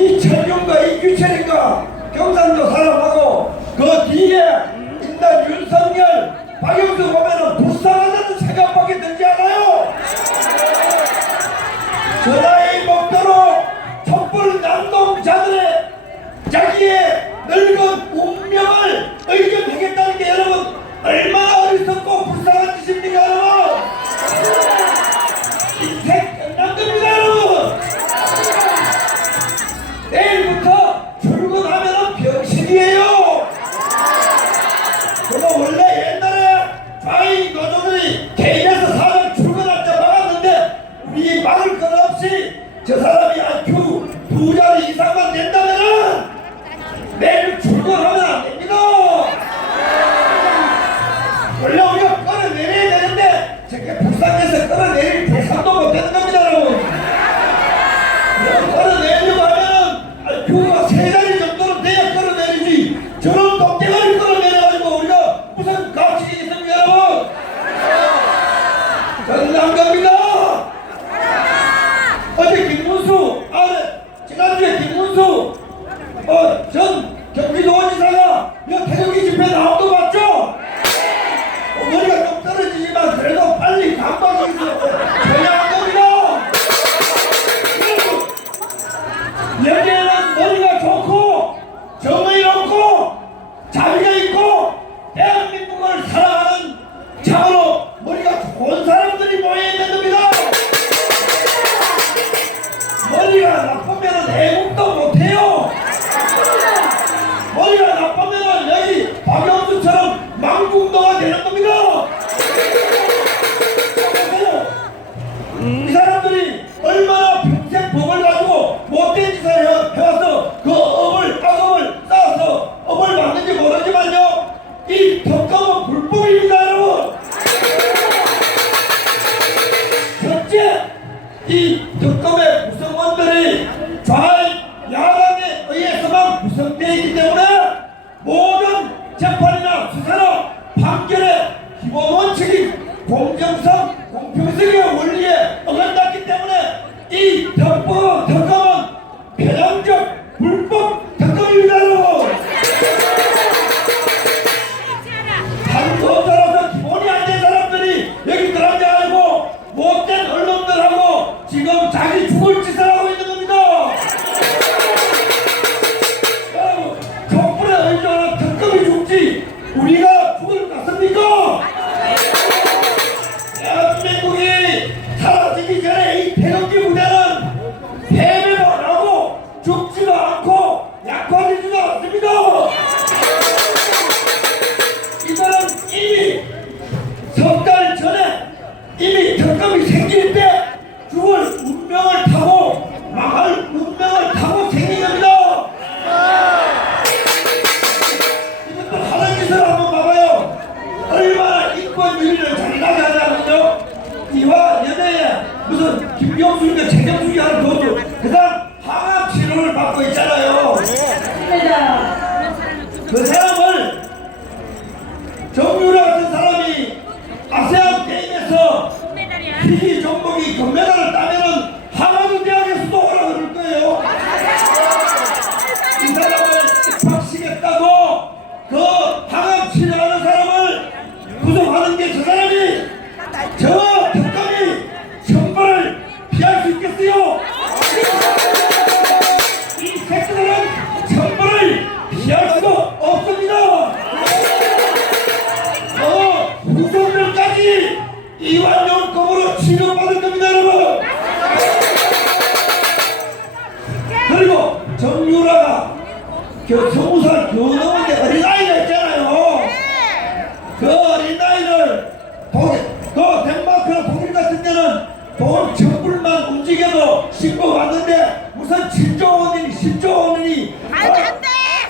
이철용과 이규철인가 경상도 사람하고 그 뒤에 있는 윤석열, 박영수 보면은 불쌍하다는 생각밖에 들지 않아요. 전하의 목도로 촛불 남동자들의 자기의 늙은 운명을 의견하겠다는 게 여러분 얼마나 어리석고 불쌍한 짓입니까 여러분. 인생 끝난 겁니다 여러분. 내일부터 출근하면은 병신이에요. 그거 원래 옛날에 좌익 노조들이 개인에서 사람 출근할 때 막았는데 우리 막을 것 없이 저 사람이 IQ 2자리 이상만 낸다면은 내일 출근하면 안 됩니다. 원래 우리가 끌어내려야 되는데 저게 불쌍해서 끌어내릴 대상도 못 되는 겁니다 여러분. 끌어내려고 하면은 IQ가 3자리 정도는 돼야 끌어내리지 저런 독대가리 끌어내려가지고 우리가 무슨 가치가 있습니까 여러분. 저는 안 갑니다. 어제 김문수 지난주에 김문수 전 경기도지사가 태극기 집회 나온 거 맞죠? 머리가 좀 떨어지지만 그래도 빨리 감방이 전혀 안 겁니다. 여기에는 머리가 좋고 정의롭고 자비가 있고 대한민국을 사랑하는 참으로 머리가 좋은 사람들이 모여있는 겁니다. 머리가 나쁘면 애국도 못해요. 머리가 나쁘면 여기 박영수처럼 망국도가 되는 겁니다. 이 사람들이 얼마나 평생 법을 가지고 못된 짓을 해와서 그 악업을 쌓아서 업을 받는지 모르지만요 이 특검은 불법입니다 여러분. 첫째, 이 특검의 구성원들이 야당에 의해서만 구성되어 있기 때문에 모든 재판이나 수사나 판결의 기본 원칙이 공정성, 공평성의 원리에 어긋났기 때문에 이 특검은 편향적 불법 특검입니다 여러분. 한도서라서 기본이 안 된 사람들이 여기 들어가지 않고 못된 언론들하고 지금 자기 죽을 짓을 하고 있는 겁니다. 여러분 촛불에 의존한 특검이 죽지 우리가 죽을 것 같습니까? 대한민국이 사라지기 전에 이 태극기 부대는 패배도 안 하고 죽지도 않고 약화되지도 않습니다. 이들은 이미 석 달 전에 이미 특검이 생길 때 죽을 운명을 타고 망할 운명을 타고 생긴 겁니다. 이것도 하는 짓을 한번 봐봐요. 얼마나 인권주의를 잔인하게 하냐면요 이와 연예에 무슨 김경수인가 최경수이 하는 교수 그 사람 항암 치료를 받고 있잖아요. 그 사람을 정유라 같은 사람이 아세안 게임에서 희귀 종목이 금메달을 따면은 하버드 대학에서도 오라 그럴 거예요. 이 사람을 입학시켰다고 그 항암 치료하는 사람을 구속하는 게 저 사람이 저 특검이 처벌을 피할 수 있겠어요? 이 새끼들은 처벌을 피할 수가 없습니다. 후손들까지 이완용법으로 치료받을 겁니다 여러분. 그리고 정유라가 성우살 교원인데 어린아이가 있잖아요. 그 어린아이를 그 덴마크나 독일 같은 데는 돈 1000불만 움직여도 신고 왔는데 무슨 7조 원이니 10조 원이니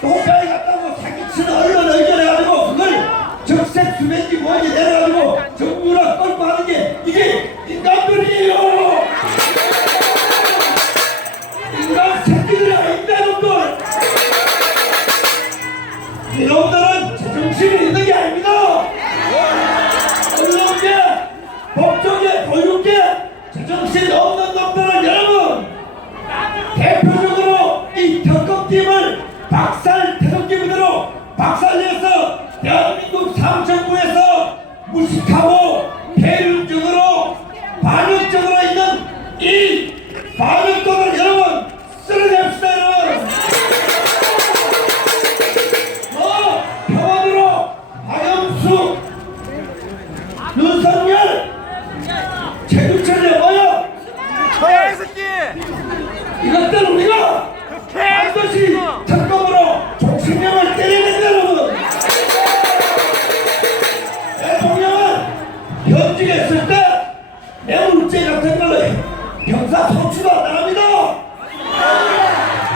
돈가에 갔다고 사기치는 언론 의견해가지고 그걸 적색 수배지 뭐지 내려가지고 정유라 끌고 하는 게 이게 인간들이에요. 인간 새끼들이 아닙니다 이놈들. 이놈들은 제정신이 있는 게 아닙니다. 언론계, 법조계, 교육계 제정신이 없는 놈들은 여러분 대표적으로 이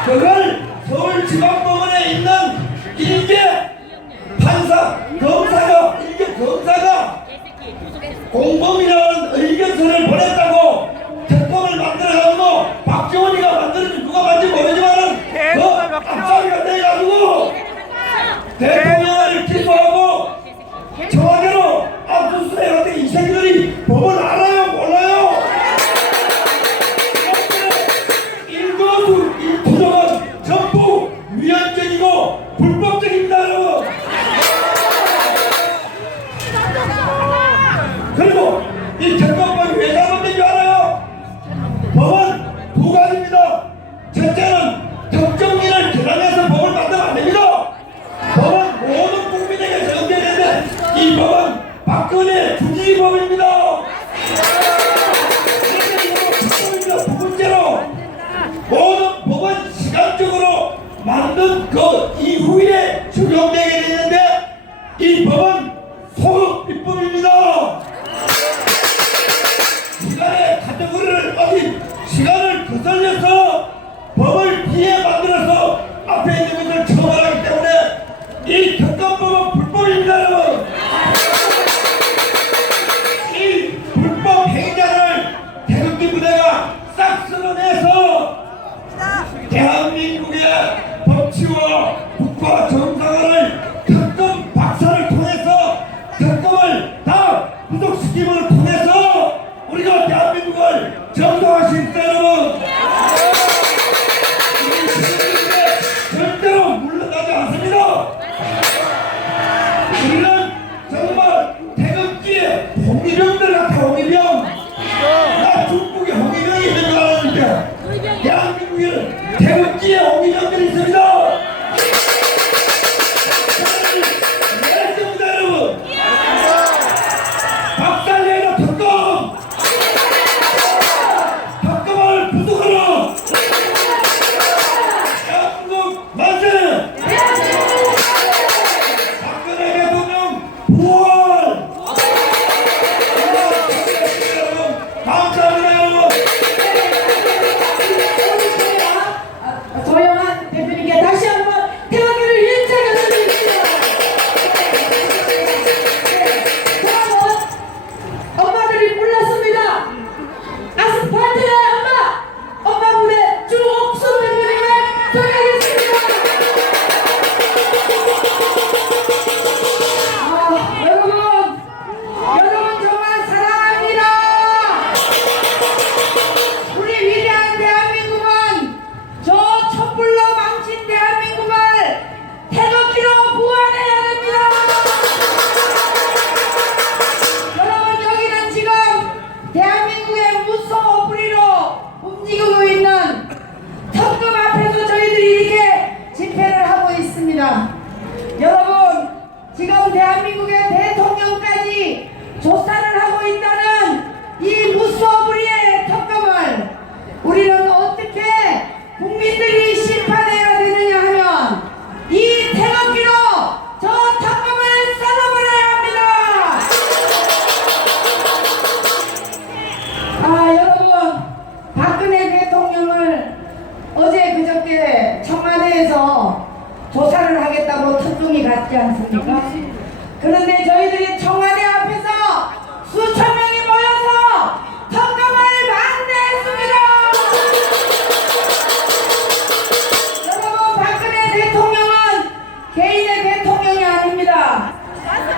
그걸 서울지방법원에 있는 일개 판사, 검사가, 일개 검사가 공범이라는 의견서를 보냈다고 특검을 만들어가지고 박지원이가 만들었지 누가 만든지 모르지만은 그 앞자리가 돼가지고 대통령을 기소하고 청와대로 압수수색할 때 이 새끼들이 법을 알아요 몰라요? 일거수 일투족은 전부 위헌적이고 불법적입니다 여러분. 그리고 이 특검법이 왜 잘못된 줄 알아요? 법은 두 가지입니다. 첫째는 특정인을 겨냥해서 법을 만들면 안 됩니다. 법은 모든 국민에게 적용돼야 되는데 이 법은 박근혜 주지법입니다. 두 번째로 모든 법은 시간적으로 만든 그 이후에 적용되게 되는데 이 법은 소급 입법입니다. 시간의 카테고리를 어긴 시간을 거슬려서 법을 뒤에 만들어서 앞에 있는 것을 처벌하기 때문에 이 특검법은 불법입니다 여러분. 이 불법 행위자를 태극기 부대가 싹 쓸어내서 대한민국의 법치와 국가 정상화를 특검 박사를 통해서 특검을 다 구속시킴을 통해서 우리가 대한민국을 정상화할 수 있다 여러분. 절대로 물러나지 않습니다. 우리는 정말 태극기에 홍위병들 같아. 홍위병. 나 중국에 홍위병이 있는 줄 알았는데 대한민국에는 태극기에 홍위병들이 있습니다. 네, 여러분. 박살내라 특검. 특검을 부속하라. 대한민국 만세. 박근혜 대통령 부활. 감사합니다 여러분. 조영한 대표님께 다시 한번 태극기를 일자로 던집니다. 다음은 엄마들이 불렀습니다. 아스팔트의 엄마 무대 주옥순 대표님을 소개하겠습니다. 여러분 정말 사랑합니다. 우리 위대한 대한민국은 저 촛불로 망친 대한민국을 태극기로 부활해야 됩니다. 여러분 여기는 지금 대한민국의 무소 뿌리로 움직이고 있는 특검 앞에서 저희들이 이렇게 집회를 하고 있습니다. 여러분 지금 대한민국의 대통령까지 조사를 하고 있다는 이 무소 뿌리의 특검을 우리는 어떻게 국민들이 심판해야 되느냐 하면 이 태극기로 저 특검을 썰어버려야 합니다. 여러분 박근혜 대통령을 어제 그저께 청와대에서 조사를 하겠다고 특검이 갔지 않습니까? 그런데 저희들이 청와대 앞에서 수천 명이 모여서 특검을 반대했습니다. 여러분 박근혜 대통령은 개인의 대통령이 아닙니다.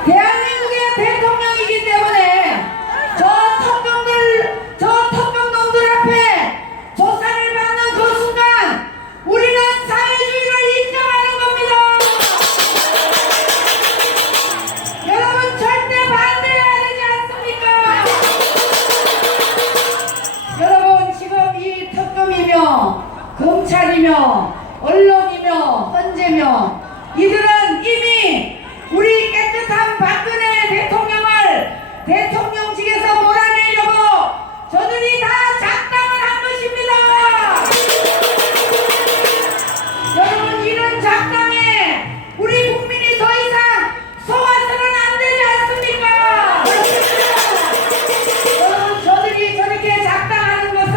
대한민국의 대통령이기 때문에 저 특검놈들 앞에 조사를 받는 그 순간 우리는 사회주의를 인정하는 겁니다. 여러분 절대 반대해야 되지 않습니까? 여러분 지금 이 특검이며 검찰이며 언론이며 헌재며 이들은 이미 우리 깨끗한 박근혜 대통령을 대통령직에서 몰아내려고 저들이 다 작당을 한 것입니다. 여러분 이런 작당에 우리 국민이 더 이상 속아서는 안 되지 않습니까? 여러분 저들이 저렇게 작당하는 것은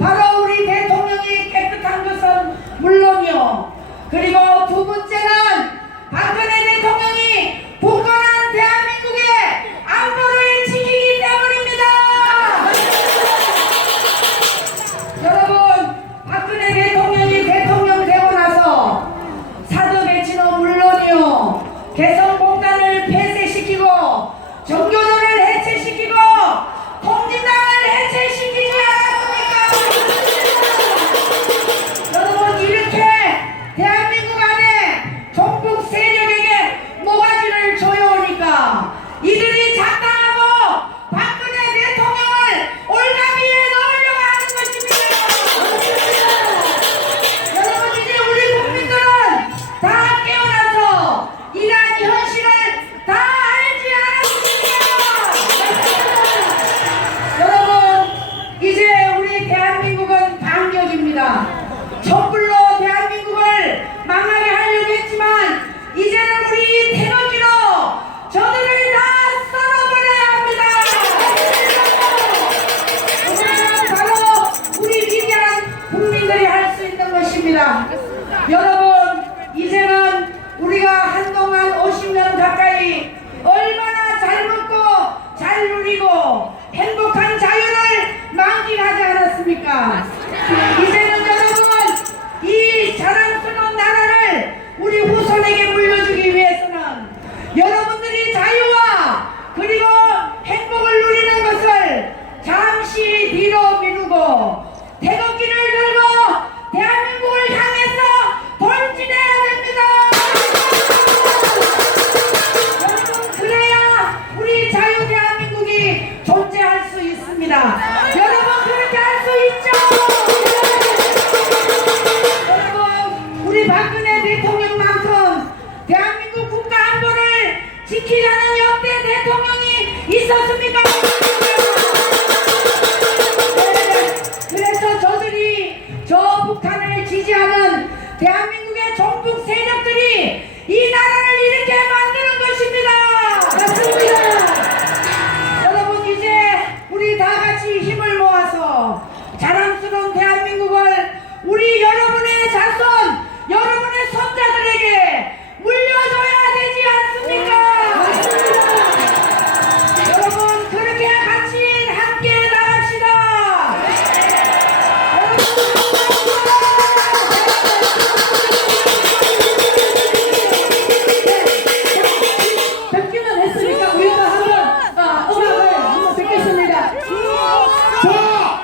바로 우리 대통령이 깨끗한 것은 그리고 두 번째는 박근혜 대통령이 굳건한 대한민국의 안보를 지키기 때문입니다. 여러분, 박근혜 대통령이 대통령 되고 나서 사드 배치는 물론이요, 개성공단을 폐쇄시키고 정교조를 해체시키고 통진당을 해체시키지 않았습니까? 여러분, 이렇게 대한민국 안에 종북 세력에게 모가지를 조여오니까 이들이 작당하고 박근혜 대통령을 올가미에 넣으려고 하는 것입니다. 여러분, 이제 우리 국민들은 다 깨어나서 이러한 현실을 다 알지 않았습니까? 여러분, 이제 우리 대한민국은 반격입니다. 촛불로 대한민국을 망하게 하려고 했지만 이제는 우리 태극기로 저들을 다 썰어버려야 합니다. 이제는 바로 우리 위대한 국민들이 할 수 있는 것입니다. 여러분, 이제는 우리가 한동안 50년 가까이 얼마나 잘 먹고 잘 누리고 행복한 자유를 만끽하지 않았습니까? 이제는 여러분, 이 자랑스러운 나라를 우리 후손에게 물려주기 위해서는 여러분들이 자유와 그리고 행복을 누리는 것을 잠시 뒤로 미루고 태극기를 들고 대한민국을 향해서 돌진해야 됩니다. 여러분, 그래야 우리 자유 대한민국이 존재할 수 있습니다. 여러분, 그렇게 할 수 있죠? 여러분, 우리 박근혜 대통령만큼 대한민국 국가 안보를 지키려는 역대 대통령이 있었습니까? 그래서 저들이 저 북한을 지지하는 대한민국의 종북 세력들이 이 나라를 이렇게 만드는 것입니다. 맞습니다. 여러분, 이제 우리 다 같이 힘을 모아서 자랑스러운 대한민국을 우리 여러분의 자손, 여러분의 손자들에게 물려줘야 되지 않습니까? 맞습니다. 여러분, 그렇게 같이 함께 나갑시다. 듣기만 했으니까 우리가 한번 음악을 한번 듣겠습니다. 그렇습니다.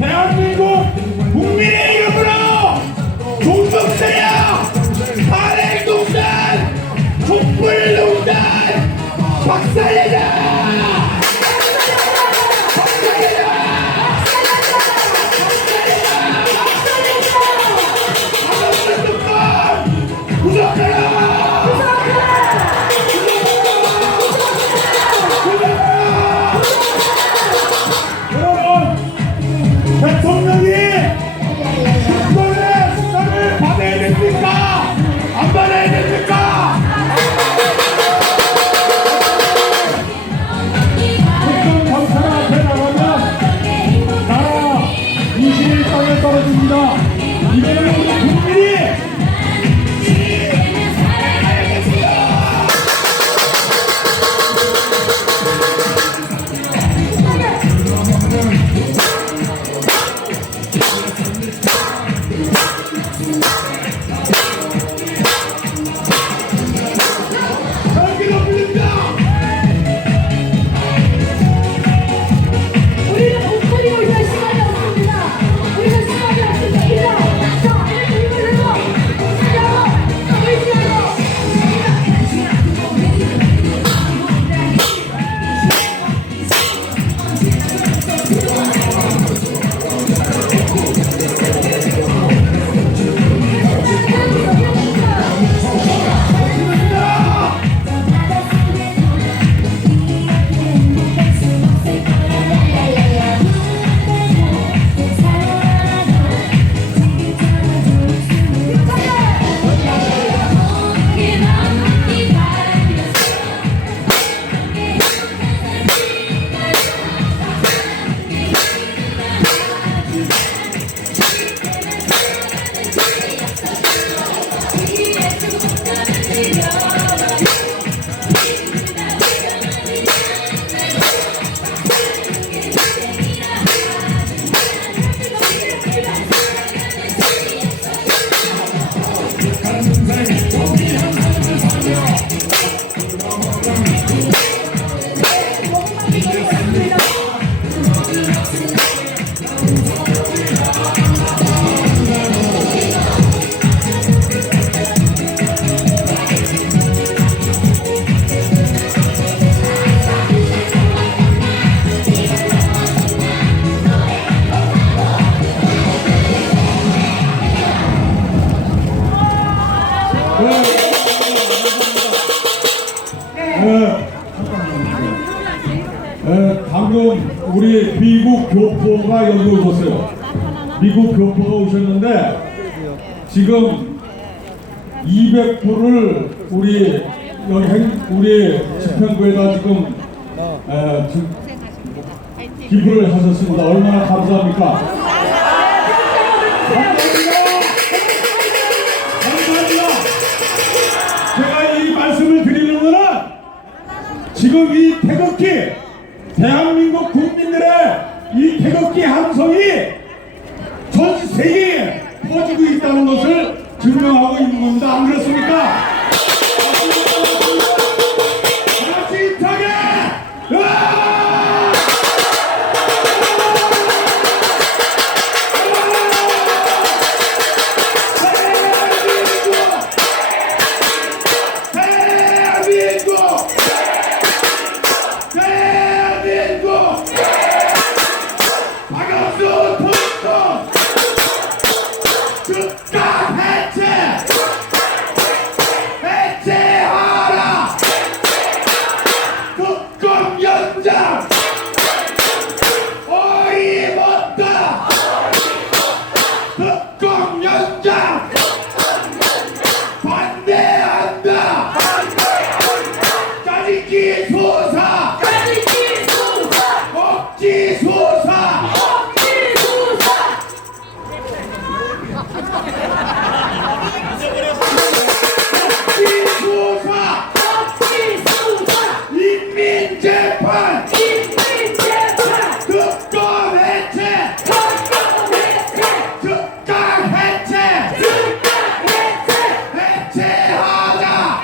대한민국 국민의 이름으로 종북세력, 탄핵농단, 촛불농단 박살내자! 대통령이 이번에 수사를 받아야 됩니까? 안 받아야 됩니까? 어떤 검사가 앞에 나가면 나라 21땅에 떨어집니다. 이번에 우리 국민이 우리 미국 교포가 여기 오셨어요. 미국 교포가 오셨는데 지금 200불을 우리 집행부에다 지금 기부를 하셨습니다. 얼마나 감사합니까? 감사합니다. 제가 이 말씀을 드리는 거는 지금 이 태극기, 대한민국 국민들의 이 태극기 함성이 전 세계에 퍼지고 있다는 것을 증명하고 있는 겁니다. 안 그렇습니까? 다시 힘차게! 해체하라! 특검 연장! 어이없다! 특검 연장! 반대한다! 짜증기 수사! 억지 수사! 인민재판! 특검 해체! 특강 해체! 해체하자!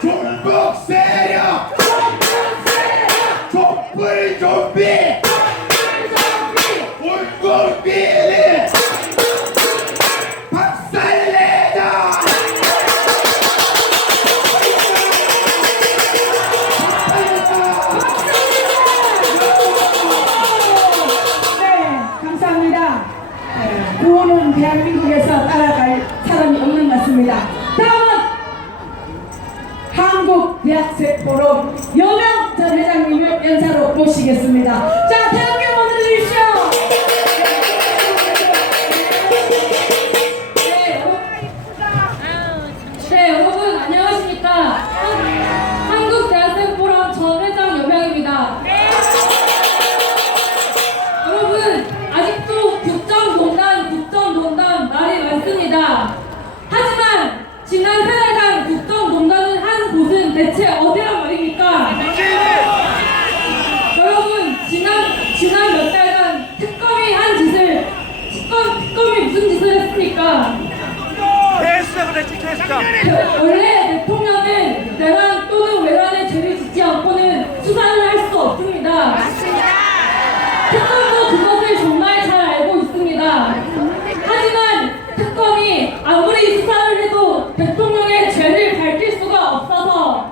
종북 세력! 촛불 좀비! 온 국민이 박살내자! 감사합니다. 구호는 대한민국에서 따라갈 사람이 없는 것 같습니다. 다음은 한국대학생포럼 여명 전 회장님을 연사로 모시겠습니다. 자, 태극기 먼저 주십시오. 네, 여러분 안녕하십니까? 한국대학생포럼 전 회장 여명입니다. 여러분 아직도 국정농단 말이 많습니다. 하지만 지난 3달간 국정농단을 한 곳은 대체 어디란 말입니까? 여러분 지난 몇 달간 특검이 한 짓을 특검이 무슨 짓을 했습니까? 원래 대통령은 내란 또는 외란의 죄를 짓지 않고는 수사를 할 수 없습니다. 특검도 그것을 정말 잘 알고 있습니다. 하지만 특검이 아무리 수사를 해도 대통령의 죄를 밝힐 수가 없어서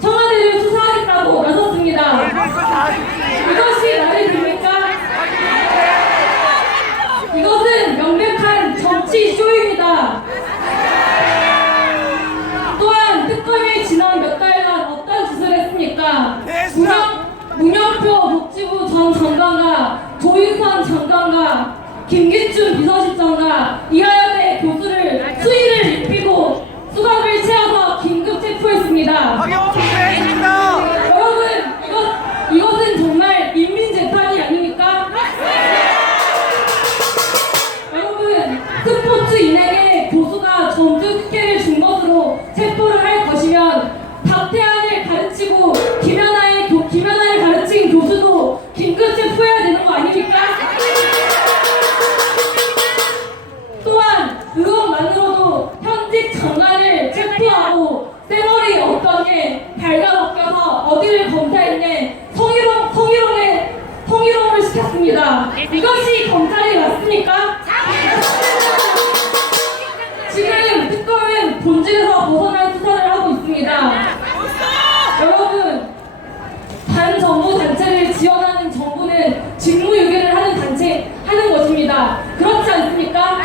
청와대를 수사하겠다고 나섰습니다. 이것이 말이 됩니까? 이것은 명백한 정치 쇼입니다. 또한 특검이 지난 몇 달간 어떤 짓을 했습니까? 문영표 복지부 전 장관과 조윤선 장관과 김기춘 비서실장과 이하연의 교수를 수의를 입히고 수갑을 채워서 긴급 체포했습니다. 여러분, 이것은 정말 인민재판이 아닙니까? 여러분, 스포츠 인행에 교수가 점수 특혜를 준 것으로 체포를 할 것이면 박태환을 가르치고 김연아를 가르친 교수도 긴급 체포해야 되는 거 아닙니까? 또한 의혹만으로도 현직 장관을 체포하고 쌩얼이 어떤 게 발가벗겨서 어디를 검사했네 성희롱을 시켰습니다. 이것이 검찰이 맞습니까? 지금 특검은 본질에서 벗어난 수사를 하고 있습니다. 여러분, 반정부 단체를 지원하는 정부는 직무유기를 하는 것입니다. 그렇지 않습니까?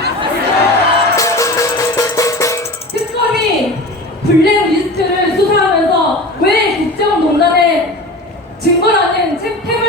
특검이 블랙리스트를 수사하면서 왜 국정농단의 증거라는 폐가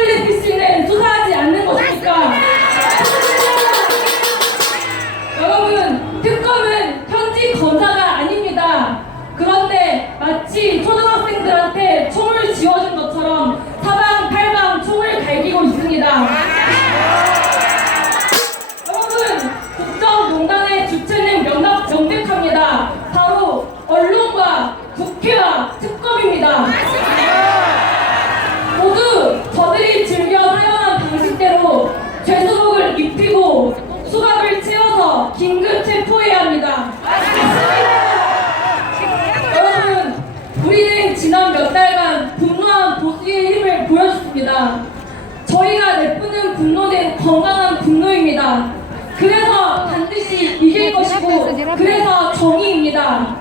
모든 건강한 분노입니다. 그래서 반드시 이길 것이고 그래서 정의입니다.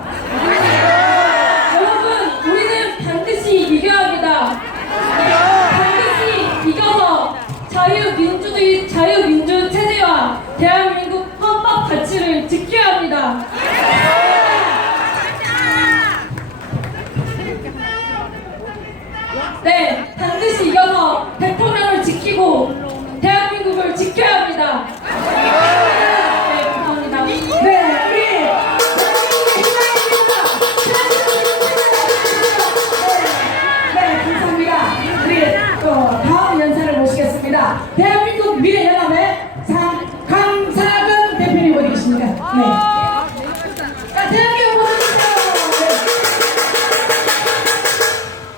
여러분, 우리는 반드시 이겨야 합니다. 반드시 이겨서 자유민주주의, 자유민주 체제와 대한민국 헌법 가치를 지켜야 합니다. 네, 반드시 이겨서 대통령을 지키고 대한민국을 지켜야 합니다. 네, 감사합니다. 네, 우리 네, 감사합니다. 우리 다음 연사를 모시겠습니다. 대한민국 미래연합의 강사근 대표님 어디 계십니까? 네. 자, 대한민국 모십시오.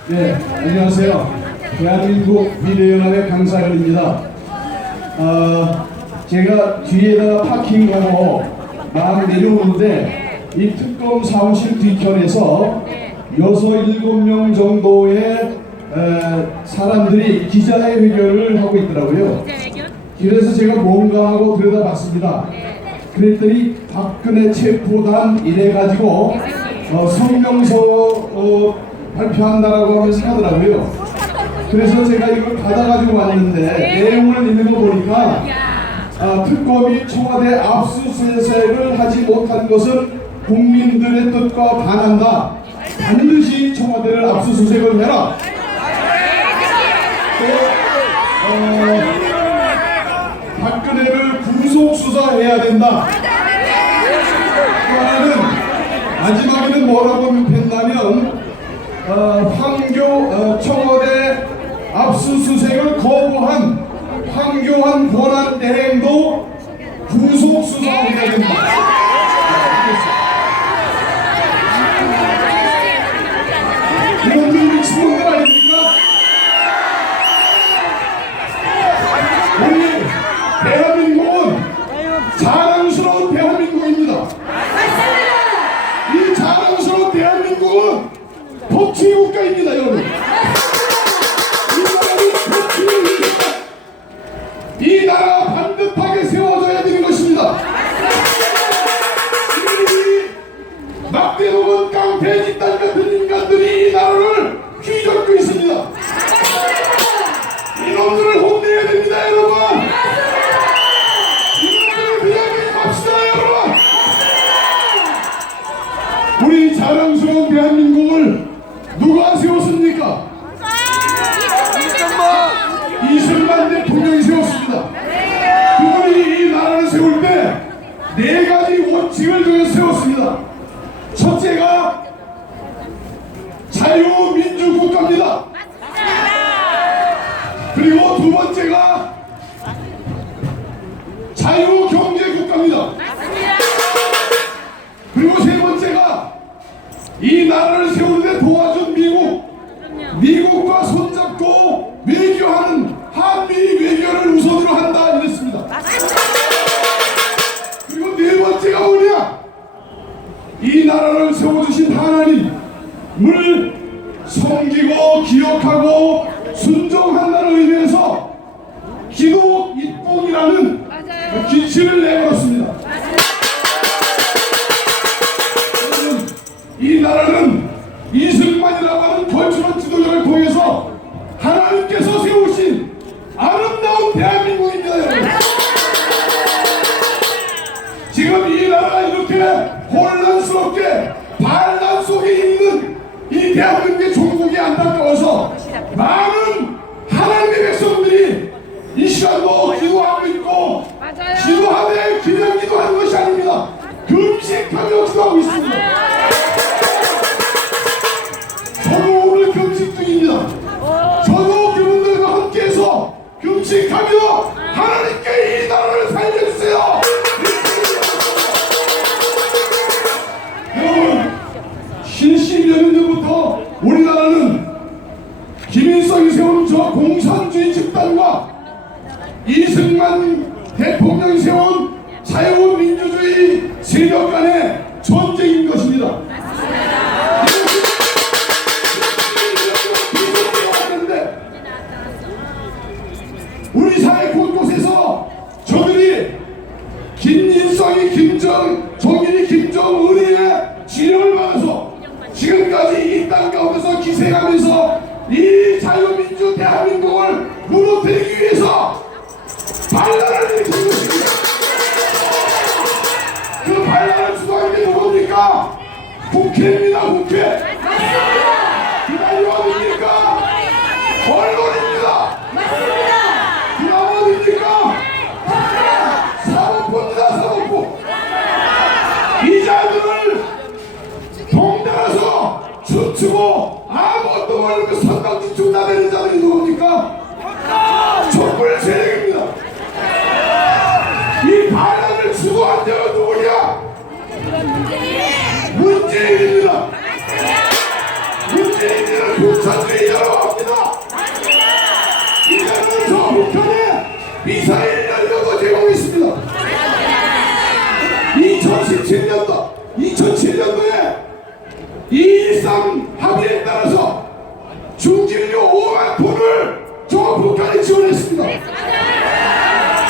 네, 안녕하세요. 대한민국 미래연합의 강사근입니다. 제가 뒤에다가 파킹하고 막 내려오는데 이 특검 사무실 뒤편에서 6, 7명 정도의 사람들이 기자회견을 하고 있더라고요. 그래서 제가 뭔가 하고 들여다봤습니다. 그랬더니 박근혜 체포단 이래가지고 성명서 발표한다라고 하면서 하더라고요. 그래서 제가 이걸 받아가지고 왔는데 내용을 읽는 거 보니까 특검이 청와대 압수수색을 하지 못한 것은 국민들의 뜻과 반한다. 반드시 청와대를 압수수색을 해라. 또 박근혜를 구속수사해야 된다. 또 하나는 마지막에는 뭐라고 했냐면 청와대 압수수색을 거부한 황교안 권한대행도 구속수사해야 된다. 이것들이 미친놈들 아닙니까? 우리 대한민국은 자랑스러운 대한민국입니다. 이 자랑스러운 대한민국은 법치국가입니다, 여러분. 이 나라 반듯하게 세워져야 되는 것입니다. 이 막대먹은 깡패 집단 같은 인간들이 이 나라를 휘젓고 있습니다. 이놈들을 혼내야 됩니다, 여러분. 이놈들을 그냥 갑시다, 여러분. 우리 자랑스러운 대한민국을 누가 세웠습니까? 이승만 대통령이 세웠습니다. 그분이 이 나라를 세울 때 4가지 원칙을 정해서 세웠습니다. 첫째가 자유민주국가입니다. 그리고 두 번째가 자유경제국가입니다. 그리고 세 번째가 이 나라를 세우는데 도와준 미국과 손잡고 외교하는 한미 외교를 우선으로 한다 이랬습니다. 그리고 네 번째가 뭐냐? 이 나라를 세워주신 하나님을 섬기고 기억하고 순종한다는 의미에서 기도 입봉이라는 기치를 내걸었습니다. 이 나라는 이승만이라고 하는 걸출한 지도자를 통해서 하나님께서 세우신 아름다운 대한민국입니다, 여러분. 지금 이 나라가 이렇게 혼란스럽게 반란 속에 있는 이 대한민국의 종국이 안타까워서 많은 하나님의 백성들이 이 시간도 기도하고 있고 기도하되 그냥 기도하는 것이 아닙니다. 금식하며 기도하고 있습니다. 저도 오늘 금식 중입니다. 저도 그분들과 함께해서 금식하며 하나님께 이 나라를 살려주세요. 여러분, 70여 년 전부터 우리나라는 김일성이 세운 저 공산주의 집단과 이승만 대통령이 세운 자유민주주의 세력 간의 전쟁인 것입니다. 우리 사회 곳곳에서 정인이 김정은의 지령을 받아서 지금까지 이 땅 가운데서 기생하면서 이 자유민주 대한민국을 무너뜨리기 위해서 반란을 일으킨 것입니다. 그 반란을 주도한 게 누굽니까? 국회입니다. 국회. 그다음이 어디입니까? 언론입니다. 그다음 어디입니까? 사법부입니다. 사법부. 이 자들을 동대라서 춤추고 아무것도 모르고 선방지축 나대는 자들이 누굽니까? 촛불 세력입니다. 이 반란을 주도한 자가 누구냐? 문재인입니다. 문재인은 북한주의자라고 합니다. 이제는 저 북한에 미사일 연료도 제공했습니다. 2007년도에 2.13 합의에 따라서 중진료 5만 톤을 저 북한에 지원했습니다.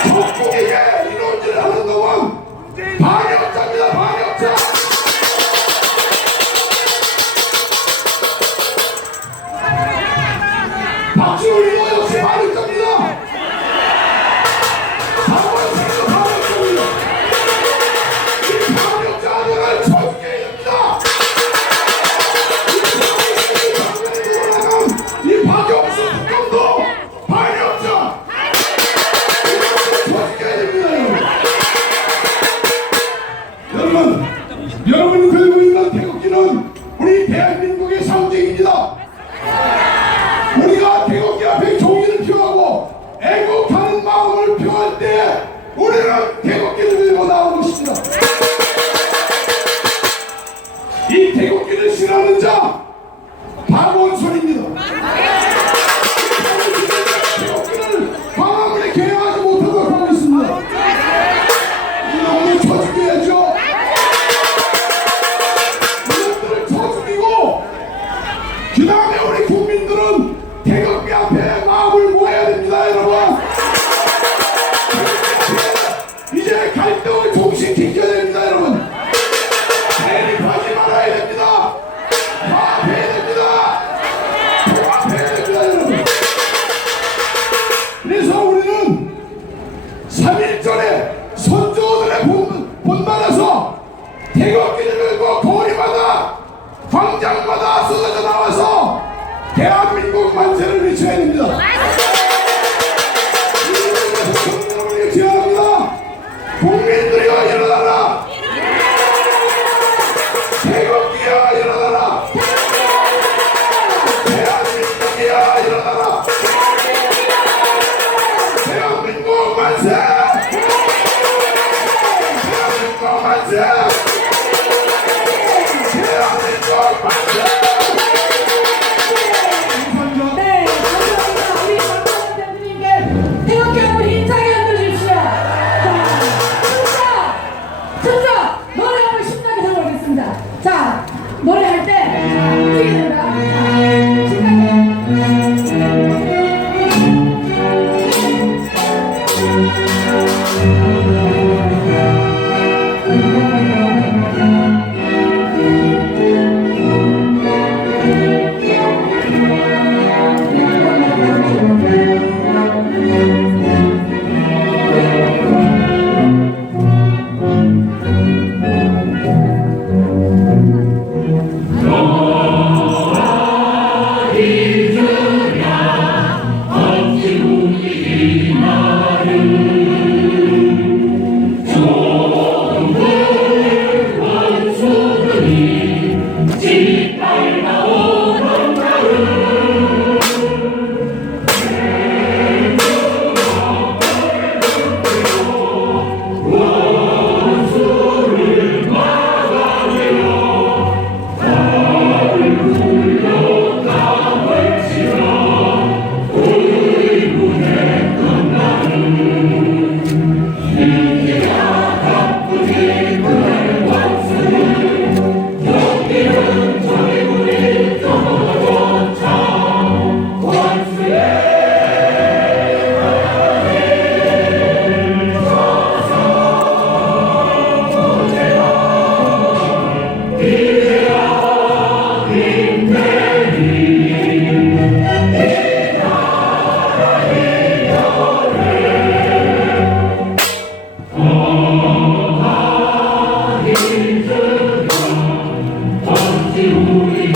적국에게 이론질을 하는 동안 반역자입니다. 반역자. 박지원이도 역시 반역자입니다. 박원순이도 반역자입니다. 이 반역자들을 쳐죽여야 됩니다. 이 박영수 특검도 반역자. 이것도 쳐죽여야 됩니다. 여러분이 들고 있는 태극기는 우리 대한민국의 상징입니다. 우리가 태극기 앞에 종이를 펴고 애국하는 마음을 표할 때 우리는 태극기를 들고 나온 것입니다. 이 태극기를 싫어하는 자 박원순입니다. 태극기를 광화문에 개항하지 못하도록 하고 있습니다. 이놈을 쳐죽여야죠. 이놈들을 쳐죽이고 그 다음에 우리 국민들은 태극기 앞에 마음을 모아야 됩니다. 여러분 이제 갈등을 종식시켜야 됩니다. 여러분 대립하지 말아야 됩니다. 화합해야 됩니다. 통합해야 됩니다. 여러분 그래서 우리는 3일 전에 선조들의 본받아서 태극기를 들고 거리마다 광장마다 쏟아져 나와서 대한민국 만세를 외쳐야 됩니다. 여러분에게 제안합니다. 국민들이여 일어나라. 태극기야 일어나라. 대한민국이야 일어나라. 대한민국 만세. 대한민국 만세. 대한민국 만세. 네, 감사합니다. 우리 박찬원 대표님께 태극기 한번 힘차게 흔들주십시오. 자, 춤춰! 노래 한번 신나게 들어보겠습니다. 자, 노래할 때, 자, 움직여야 됩니다. 자, 신나게. 아버지 우리